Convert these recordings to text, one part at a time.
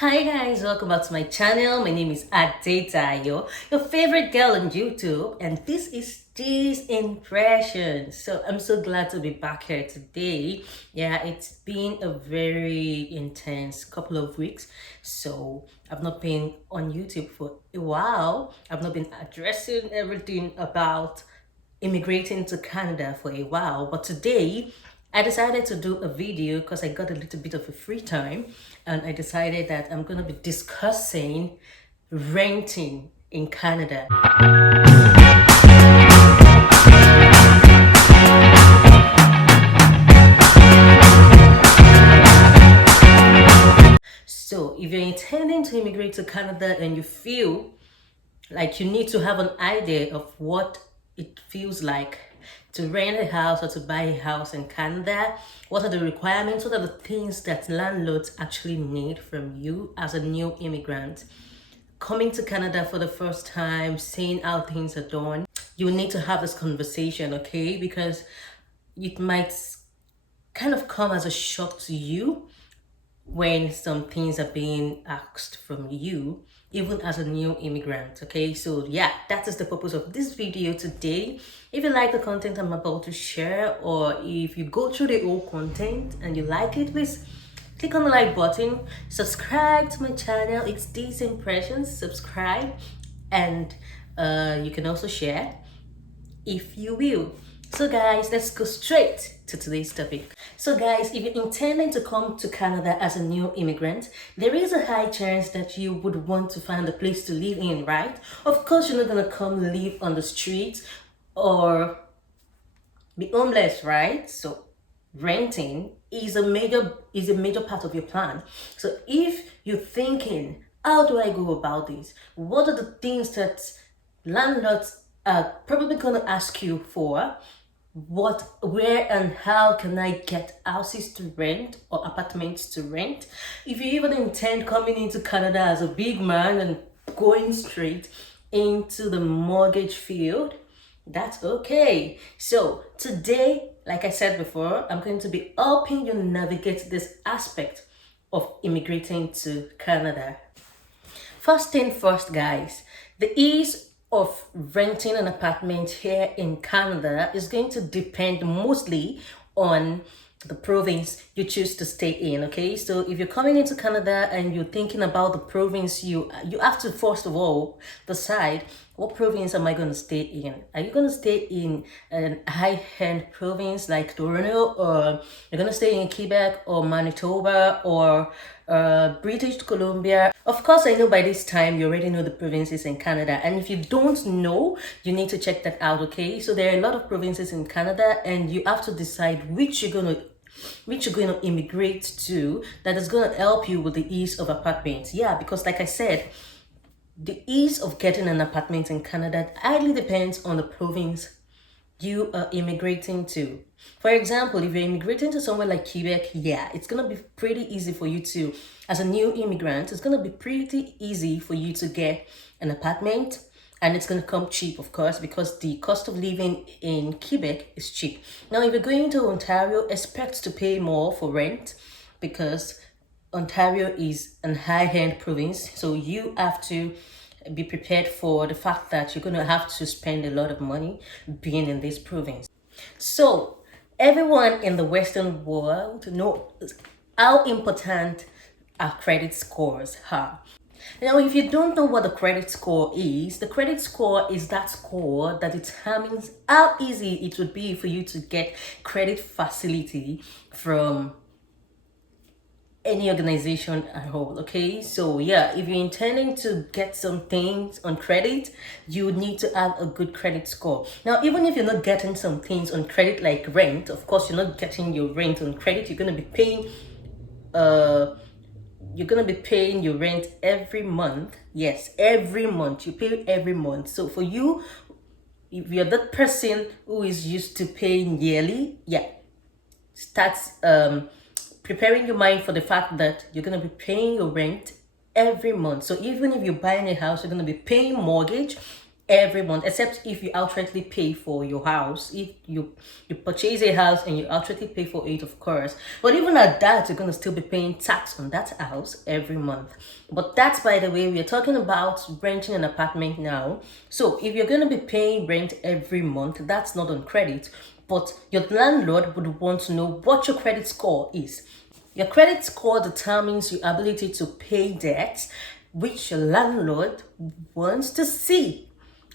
Hi guys, welcome back to my channel. My name is Adetayo, your favorite girl on YouTube, and this is These Impressions. So I'm so glad to be back here today. Yeah, it's been a very intense couple of weeks. So I've not been on YouTube for a while. I've not been addressing everything about immigrating to Canada for a while, but today I decided to do a video because I got a little bit of a free time, and I decided that I'm going to be discussing renting in Canada. So if you're intending to immigrate to Canada and you feel like you need to have an idea of what it feels like to rent a house or to buy a house in Canada, what are the requirements, what are the things that landlords actually need from you as a new immigrant coming to Canada for the first time, seeing how things are done. You need to have this conversation, okay? Because it might kind of come as a shock to you when some things are being asked from you, even as a new immigrant. Okay, so yeah, that is the purpose of this video today. If you like the content I'm about to share, or if you go through the whole content and you like it, please click on the like button, subscribe to my channel. It's These Impressions. Subscribe, and you can also share if you will. So guys, let's go straight to today's topic. So guys, if you're intending to come to Canada as a new immigrant, there is a high chance that you would want to find a place to live in, right? Of course, you're not gonna come live on the streets or be homeless, right? So renting is a major part of your plan. So if you're thinking, how do I go about this? What are the things that landlords are probably gonna ask you for? Where and how can I get houses to rent or apartments to rent? If you even intend coming into Canada as a big man and going straight into the mortgage field, that's okay. So today, like I said before, I'm going to be helping you navigate this aspect of immigrating to Canada. First thing first, guys, the ease of renting an apartment here in Canada is going to depend mostly on the province you choose to stay in. Okay, so if you're coming into Canada and you're thinking about the province, you have to first of all decide, what province am I going to stay in? Are you going to stay in an high-end province like Toronto, or you're going to stay in Quebec or Manitoba or British Columbia? Of course, I know by this time you already know the provinces in Canada, and if you don't know, you need to check that out. Okay, so there are a lot of provinces in Canada, and you have to decide which you're going to immigrate to, that is going to help you with the ease of apartments. Yeah, because like I said, the ease of getting an apartment in Canada highly depends on the province you are immigrating to. For example, if you're immigrating to somewhere like Quebec, yeah, it's gonna be pretty easy for you to, as a new immigrant, it's gonna be pretty easy for you to get an apartment, and it's gonna come cheap, of course, because the cost of living in Quebec is cheap. Now, if you're going to Ontario, expect to pay more for rent because Ontario is an high-end province, so you have to be prepared for the fact that you're going to have to spend a lot of money being in this province. So everyone in the Western world knows how important our credit scores are. Now, if you don't know what the credit score is, the credit score is that score that determines how easy it would be for you to get credit facility from any organization at all. Okay, so yeah, if you're intending to get some things on credit, you need to have a good credit score. Now, even if you're not getting some things on credit like rent, of course you're not getting your rent on credit, you're going to be paying your rent every month. Yes, every month you pay every month. So for you, if you're that person who is used to paying yearly, yeah, start preparing your mind for the fact that you're going to be paying your rent every month. So even if you're buying a house, you're going to be paying mortgage every month, except if you outrightly pay for your house. If you purchase a house and you outrightly pay for it, of course, but even at that, you're going to still be paying tax on that house every month. But that's, by the way, we're talking about renting an apartment now. So if you're going to be paying rent every month, that's not on credit, but your landlord would want to know what your credit score is. Your credit score determines your ability to pay debts, which your landlord wants to see.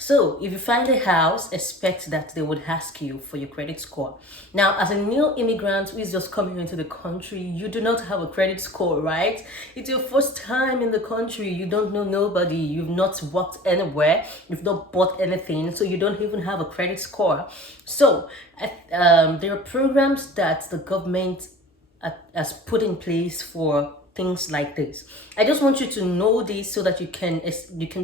So if you find a house, expect that they would ask you for your credit score. Now, as a new immigrant who is just coming into the country, you do not have a credit score, right? It's your first time in the country. You don't know nobody. You've not worked anywhere. You've not bought anything. So you don't even have a credit score. So there are programs that the government has put in place for things like this. I just want you to know this so that you can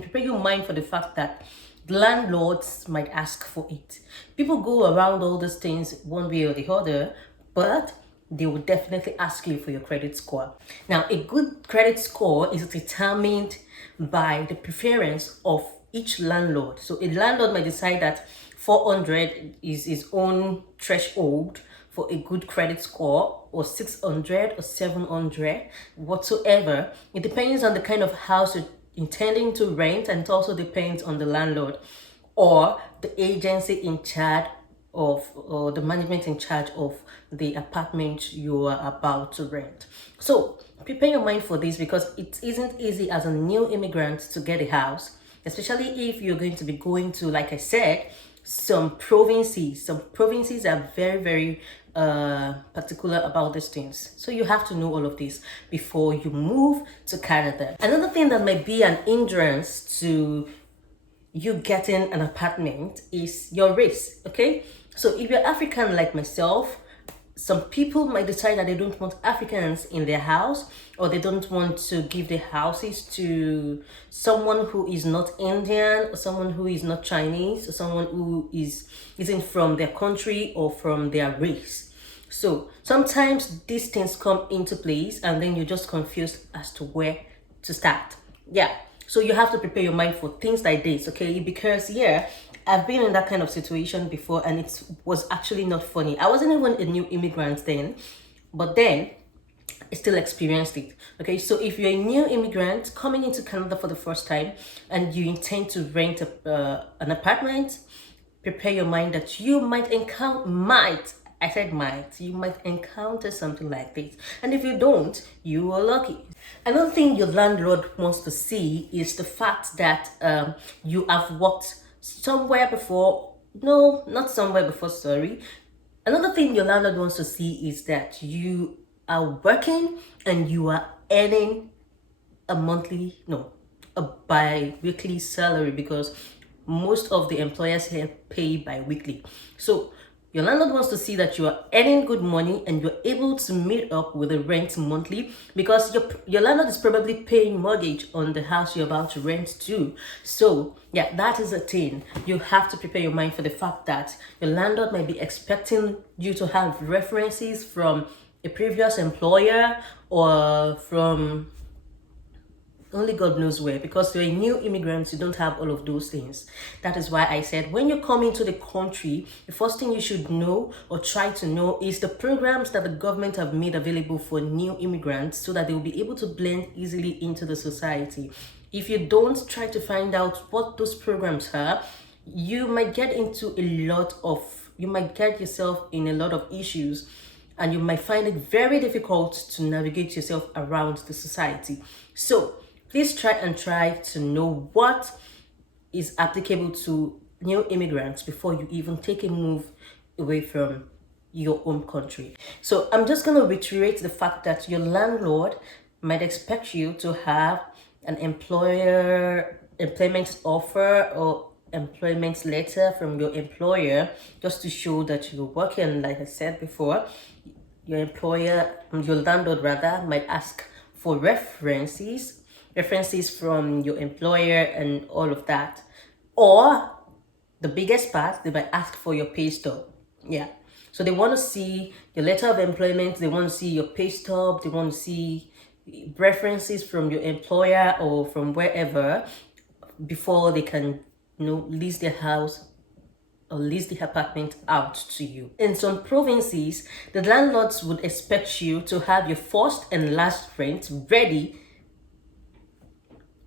prepare your mind for the fact that landlords might ask for it. People go around all these things one way or the other, but they will definitely ask you for your credit score. Now, a good credit score is determined by the preference of each landlord. So a landlord might decide that 400 is his own threshold for a good credit score, or 600 or 700, whatsoever. It depends on the kind of house you're intending to rent, and it also depends on the landlord or the agency in charge of, or the management in charge of the apartment you are about to rent. So prepare your mind for this, because it isn't easy as a new immigrant to get a house, especially if you're going to be going to, like I said, some provinces. Some provinces are very, very particular about these things. So you have to know all of this before you move to Canada. Another thing that might be an hindrance to you getting an apartment is your race. Okay, so if you're African like myself, some people might decide that they don't want Africans in their house, or they don't want to give their houses to someone who is not Indian, or someone who is not Chinese, or someone who isn't from their country or from their race. So sometimes these things come into place and then you're just confused as to where to start. Yeah. So you have to prepare your mind for things like this, okay? Because I've been in that kind of situation before, and it was actually not funny. I wasn't even a new immigrant then, but then I still experienced it. Okay, so if you're a new immigrant coming into Canada for the first time and you intend to rent an apartment, prepare your mind that you might you might encounter something like this. And if you don't, you are lucky. Another thing your landlord wants to see is the fact that you have worked somewhere before. No, not somewhere before, sorry. Another thing your landlord wants to see is that you are working and you are earning a bi-weekly salary, because most of the employers here pay bi-weekly. So your landlord wants to see that you are earning good money and you're able to meet up with the rent monthly, because your landlord is probably paying mortgage on the house you're about to rent to. So yeah, that is a thing. You have to prepare your mind for the fact that your landlord might be expecting you to have references from a previous employer, or from only God knows where, because you're a new immigrant, you don't have all of those things. That is why I said when you come into the country, the first thing you should know or try to know is the programs that the government have made available for new immigrants, so that they will be able to blend easily into the society. If you don't try to find out what those programs are, you might get yourself in a lot of issues, and you might find it very difficult to navigate yourself around the society. So please try to know what is applicable to new immigrants before you even take a move away from your home country. So I'm just going to reiterate the fact that your landlord might expect you to have an employment offer or employment letter from your employer, just to show that you're working. Like I said before, your landlord rather, might ask for references from your employer and all of that. Or the biggest part, they might ask for your pay stub. Yeah. So they want to see your letter of employment, they want to see your pay stub, they want to see references from your employer or from wherever before they can lease their house or lease the apartment out to you. In some provinces, the landlords would expect you to have your first and last rent ready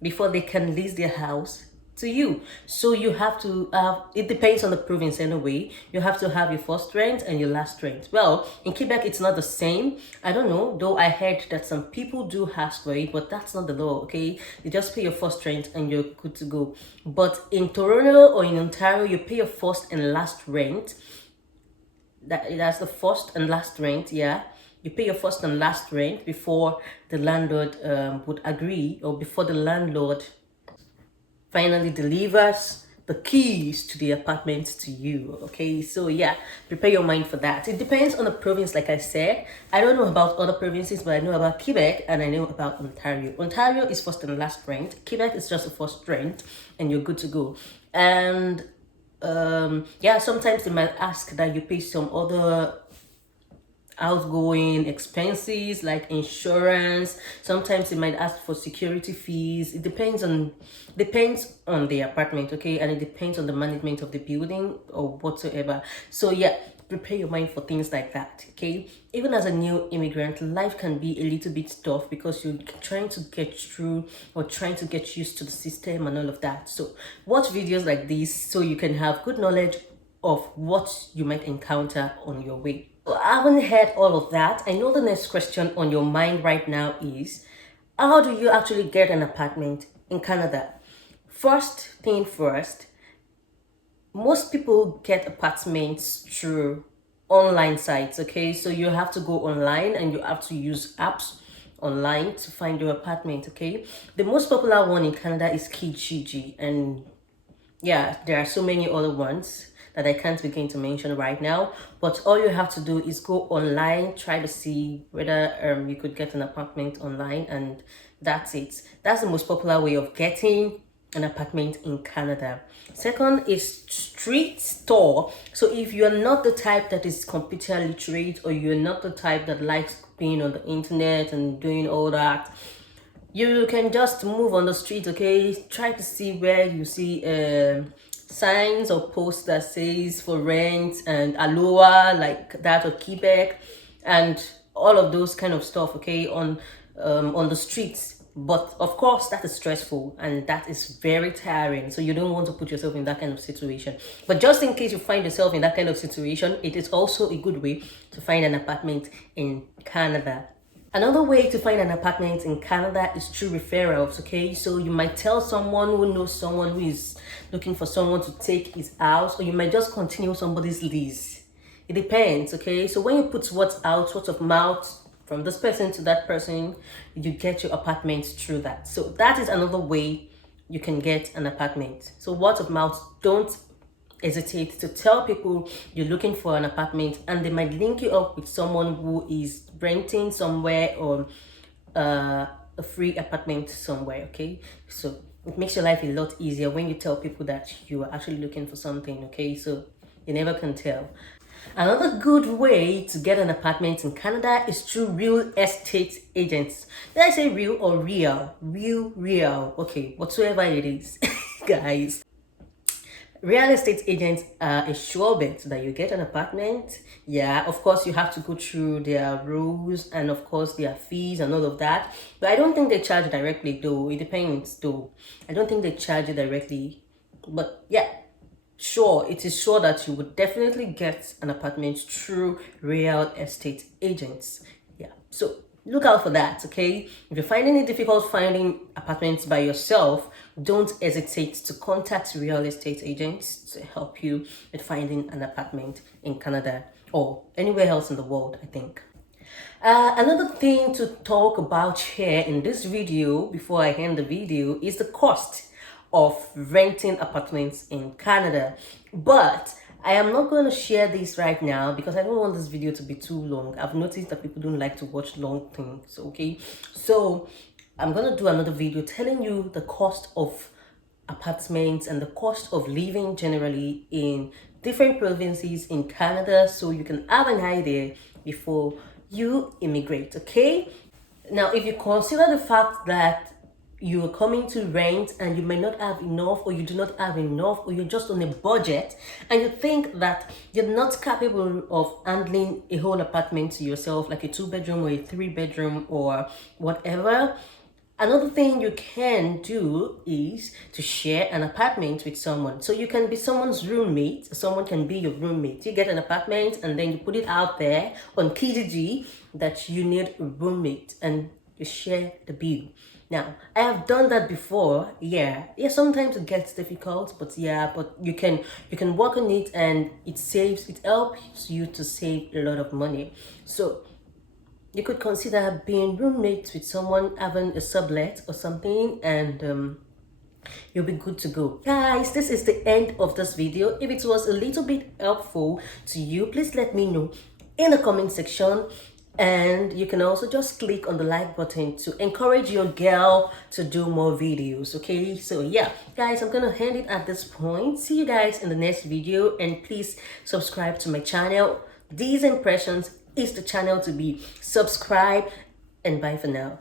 before they can lease their house to you. So you have to it depends on the province anyway. You have to have your first rent and your last rent. Well, in Quebec it's not the same. I don't know, though I heard that some people do ask for it, but that's not the law. Okay, you just pay your first rent and you're good to go. But in Toronto or in Ontario, you pay your first and last rent. That's the first and last rent. Yeah, you pay your first and last rent before the landlord would agree, or before the landlord finally delivers the keys to the apartment to you. Okay, so yeah, prepare your mind for that. It depends on the province. Like I said, I don't know about other provinces, but I know about Quebec and I know about Ontario. Ontario is first and last rent. Quebec is just a first rent and you're good to go. And yeah, sometimes they might ask that you pay some other outgoing expenses like insurance. Sometimes they might ask for security fees. It depends on the apartment, okay, and it depends on the management of the building or whatsoever. So yeah, prepare your mind for things like that, okay? Even as a new immigrant, life can be a little bit tough because you're trying to get through or trying to get used to the system and all of that. So watch videos like this so you can have good knowledge of what you might encounter on your way. Well, I haven't heard all of that. I know the next question on your mind right now is, how do you actually get an apartment in Canada? First thing first, most people get apartments through online sites, okay? So you have to go online and you have to use apps online to find your apartment, okay? The most popular one in Canada is Kijiji, and yeah, there are so many other ones that I can't begin to mention right now, but all you have to do is go online, try to see whether you could get an apartment online, and that's it. That's the most popular way of getting an apartment in Canada. Second is street store. So if you're not the type that is computer literate, or you're not the type that likes being on the internet and doing all that, you can just move on the street, okay? Try to see where you see signs or posts that says for rent and Aloha, like that, or Quebec, and all of those kind of stuff, okay, on the streets. But of course, that is stressful and that is very tiring. So you don't want to put yourself in that kind of situation. But just in case you find yourself in that kind of situation, it is also a good way to find an apartment in Canada. Another way to find an apartment in Canada is through referrals, okay? So you might tell someone who knows someone who is looking for someone to take his house, or you might just continue somebody's lease. It depends, okay? So when you put word of mouth from this person to that person, you get your apartment through that. So that is another way you can get an apartment. So word of mouth, don't hesitate to tell people you're looking for an apartment, and they might link you up with someone who is renting somewhere, or a free apartment somewhere, okay? So it makes your life a lot easier when you tell people that you are actually looking for something, okay? So you never can tell. Another good way to get an apartment in Canada is through real estate agents. Did I say real or real? Real. Okay, whatsoever it is, guys. Real estate agents are a sure bet that you get an apartment. Yeah, of course, you have to go through their rules and, of course, their fees and all of that. But I don't think they charge directly, though. It depends, though. I don't think they charge you directly. But yeah, sure, it is sure that you would definitely get an apartment through real estate agents. Yeah, so look out for that, okay? If you're finding it difficult finding apartments by yourself, don't hesitate to contact real estate agents to help you with finding an apartment in Canada or anywhere else in the world, I think. Another thing to talk about here in this video before I end the video is the cost of renting apartments in Canada. But I am not going to share this right now because I don't want this video to be too long. I've noticed that people don't like to watch long things, okay? So I'm going to do another video telling you the cost of apartments and the cost of living generally in different provinces in Canada, so you can have an idea before you immigrate, okay? Now, if you consider the fact that you are coming to rent and you may not have enough, or you do not have enough, or you're just on a budget and you think that you're not capable of handling a whole apartment to yourself, like a 2 bedroom or a 3 bedroom or whatever. Another thing you can do is to share an apartment with someone. So you can be someone's roommate, someone can be your roommate. You get an apartment and then you put it out there on Kijiji that you need a roommate and you share the bill. Now, I have done that before. Yeah, sometimes it gets difficult, but you can work on it, and it helps you to save a lot of money. So you could consider being roommates with someone, having a sublet or something, and you'll be good to go. Guys, this is the end of this video. If it was a little bit helpful to you, please let me know in the comment section. And you can also just click on the like button to encourage your girl to do more videos. Okay, so yeah, guys, I'm gonna end it at this point. See you guys in the next video, and please subscribe to my channel. These Impressions is the channel to be. Subscribe, and bye for now.